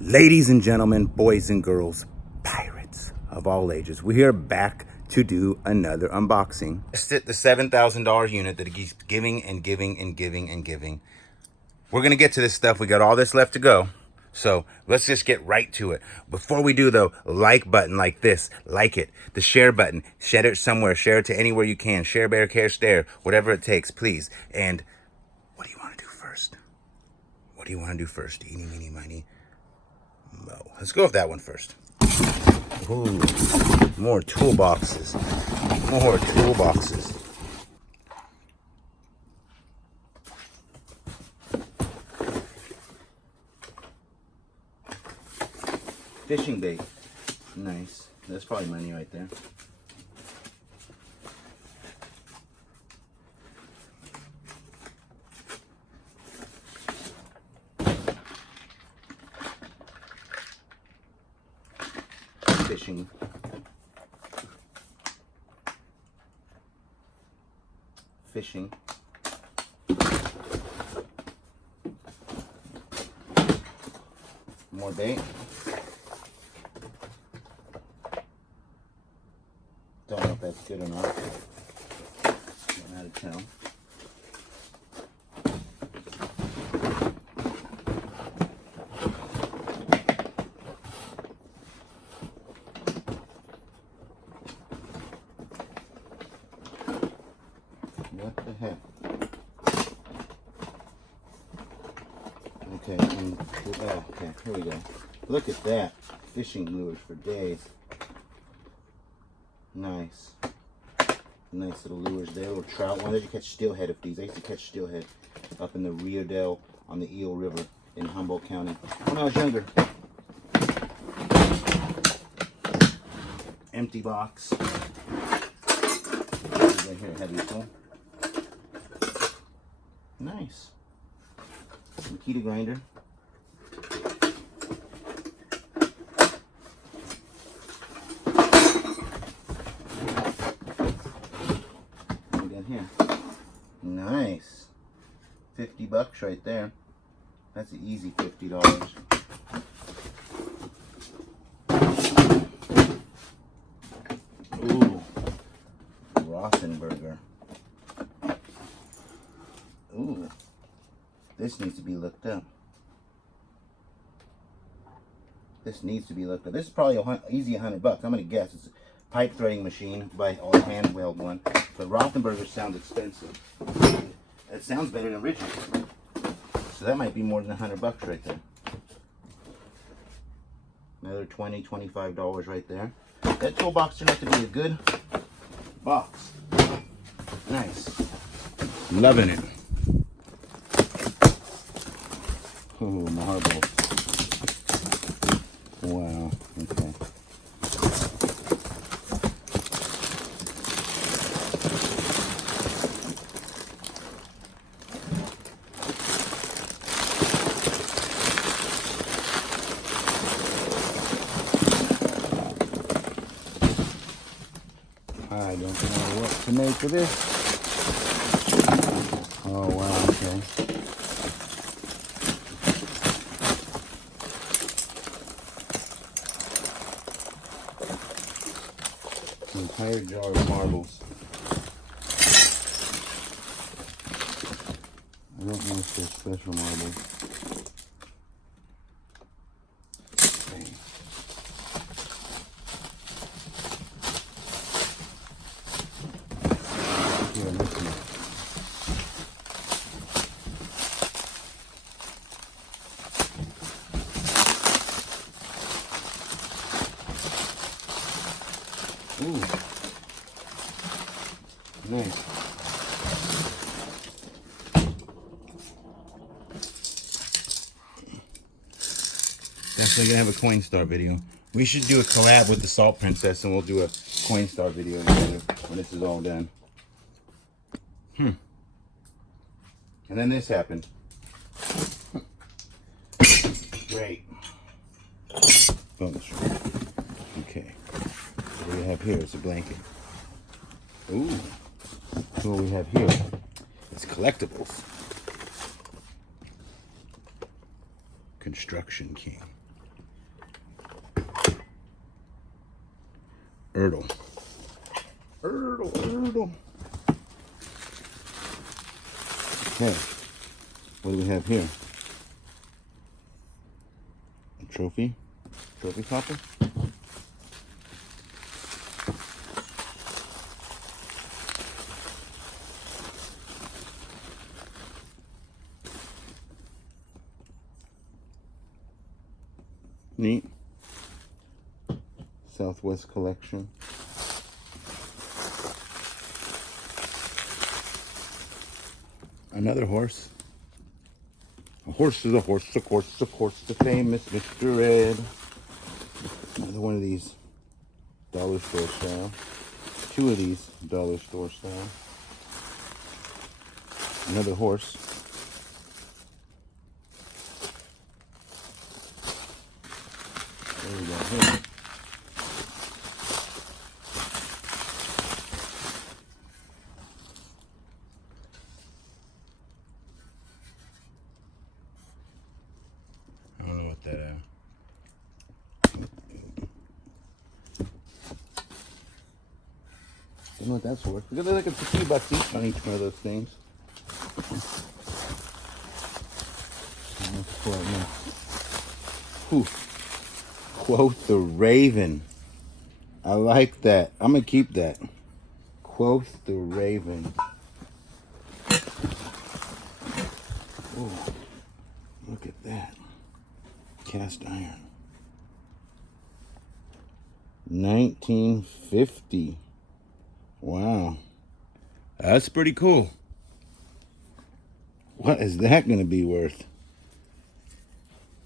Ladies and gentlemen, boys and girls, pirates of all ages, we are back to do another unboxing. It's the $7,000 unit that keeps giving and giving and giving and giving. We're going to get to this stuff. We got all this left to go. So let's just get right to it. Before we do though, like button like this, like it. The share button, share it somewhere, share it to anywhere you can. Share, bear, care, stare, whatever it takes, please. And what do you want to do first? What do you want to do first? Eeny, meeny, miny, mo. Let's go with that one first. Ooh, more toolboxes. More toolboxes. Fishing bait. Nice. That's probably money right there. Fishing. Fishing. More bait. Don't know if that's good or not. Don't know how to tell. What the heck? Okay, okay, here we go. Look at that. Fishing lures for days. Nice. Nice little lures there. Little trout. Why did you catch steelhead of these? I used to catch steelhead up in the Rio Dell on the Eel River in Humboldt County when I was younger. Empty box. Here, heavy full. Nice. Makita grinder. What we got here? Nice. $50 right there. That's an easy $50. Ooh. Rothenberger. Ooh. This needs to be looked up. This needs to be looked up. This is probably easy $100. I'm gonna guess it's a pipe threading machine by a hand weld one. But Rothenberger sounds expensive. It sounds better than original. So that might be more than $100 right there. Another $20, $25 right there. That toolbox turned out to be a good box. Nice. Loving it. Ooh, marbles. Wow, okay. I don't know what to make of this. Oh, wow, okay. Entire jar of marbles. I don't know if they're special marbles. Okay. Here, listen. Ooh. Nice. Definitely gonna have a Coinstar video. We should do a collab with the Salt Princess and we'll do a Coinstar video together when this is all done. And then this happened. Great. Bonus. Okay. What do we have here? It's a blanket. Ooh. So what we have here is collectibles. Construction King. Erdl. Erdl. Okay. What do we have here? A trophy? Trophy popper? Neat. Southwest collection. Another horse. A horse is a horse, of course, the famous Mr. Red. Another one of these dollar store style. Two of these dollar store style. Another horse. What do we got here? I don't know what that I don't know what that's worth. Look at like a few bucks each on each one of those things. Let's pull it now. Whew. Quote the Raven. I like that. I'm gonna keep that. Quote the Raven. Oh, look at that. Cast iron. 1950. Wow. That's pretty cool. What is that going to be worth?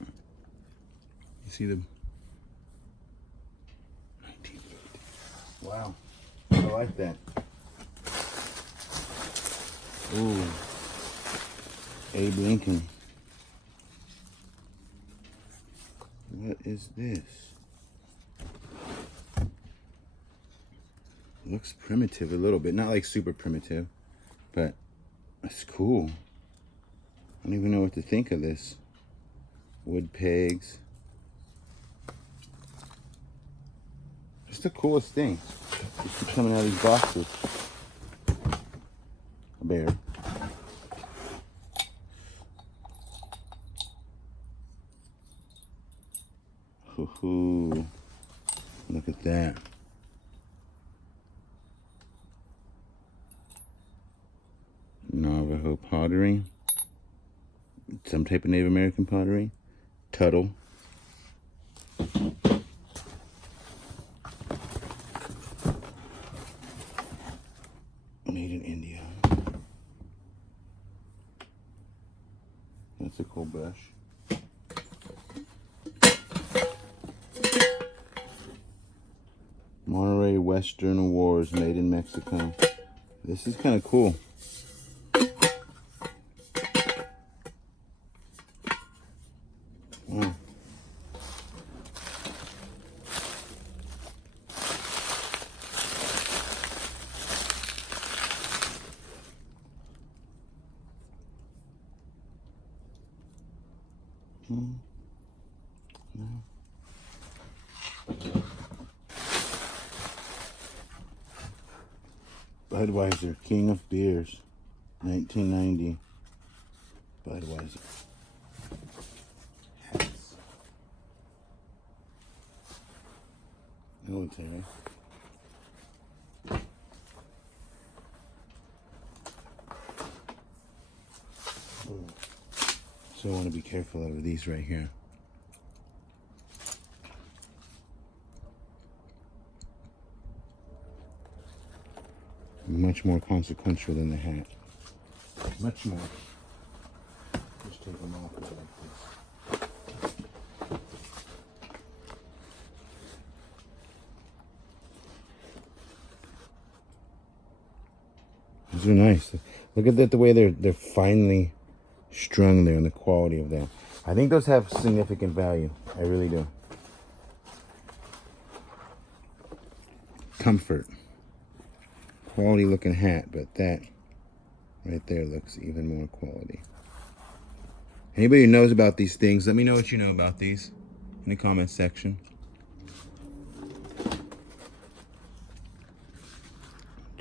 You see the 1950. Wow. I like that. Ooh. Abe Lincoln. What is this? Looks primitive a little bit. Not like super primitive, but it's cool. I don't even know what to think of this. Wood pegs. Just the coolest thing. Just keep coming out of these boxes. A bear. Hoo-hoo. Look at that. Navajo pottery. Some type of Native American pottery. Tuttle. Made in India. That's a cool brush. Monterey Western Awards, made in Mexico. This is kind of cool. Wow. No. Budweiser, King of Beers, 1990. Budweiser. Hats. Military. So I want to be careful of these right here. Much more consequential than the hat. Much more. Just take them off like this. These are nice. Look at that, the way they're finely strung there and the quality of them. I think those have significant value. I really do. Comfort. Quality looking hat, but that right there looks even more quality. Anybody who knows about these things, let me know what you know about these in the comments section.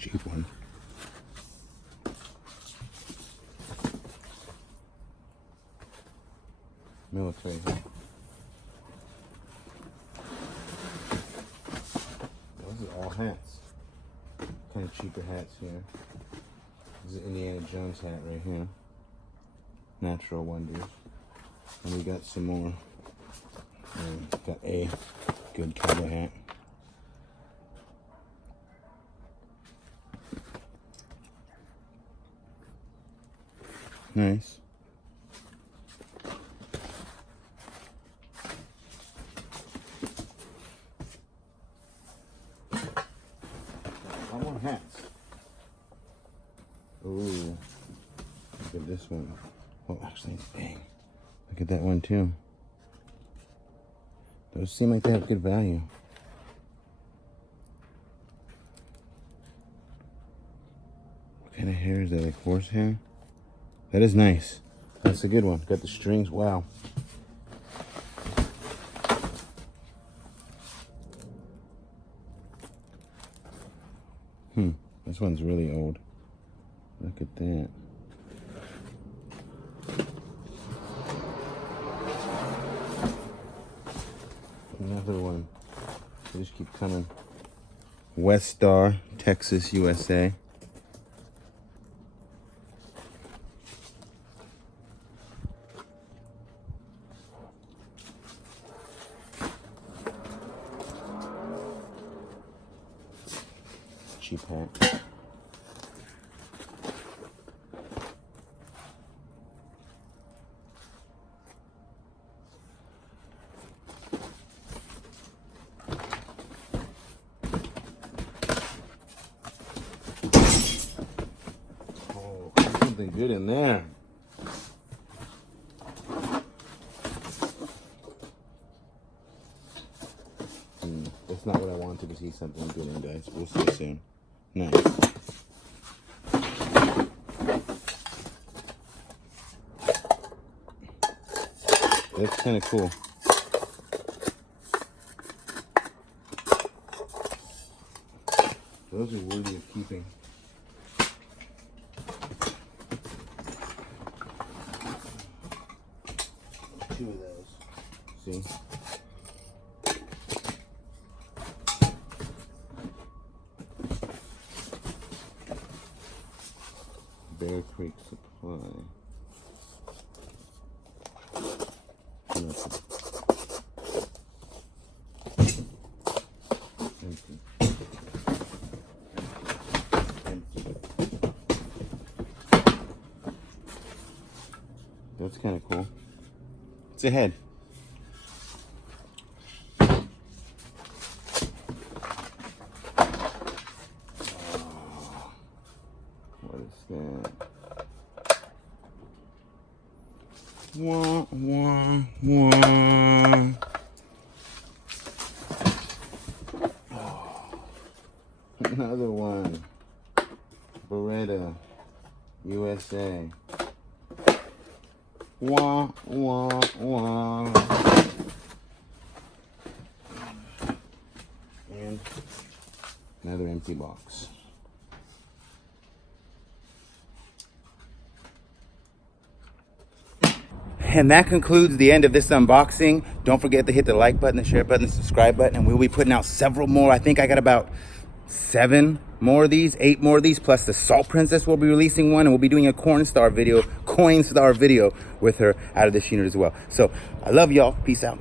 cheap one. Military hat. Those are all hats. Kind of cheaper hats here. This is Indiana Jones hat right here. Natural Wonders. And we got some more. Got a good cowboy hat. Nice. More hats. Ooh. Look at this one. Oh, actually, dang. Look at that one too. Those seem like they have good value. What kind of hair is that? Like horse hair? That is nice. That's a good one. Got the strings. Wow. This one's really old. Look at that. Another one. They just keep coming. West Star, Texas, USA. Cheap hat. Oh, there's something good in there. That's not what I wanted to see something good in, guys. We'll see soon. Nice. That's kind of cool. Those are worthy of keeping. Two of those. See? Bear Creek Supply. Nothing. Empty. Empty. That's kind of cool. It's a head. What is that? Wah, wah, wah. Oh. Another one. Beretta, USA. Wah, wah, wah. And another empty box. And that concludes the end of this unboxing. Don't forget to hit the like button, the share button, the subscribe button, and we'll be putting out several more. I think I got about 7 more of these, 8 more of these, plus the Salt Princess will be releasing one, and we'll be doing a Coinstar video with her out of this unit as well. So I love y'all. Peace out.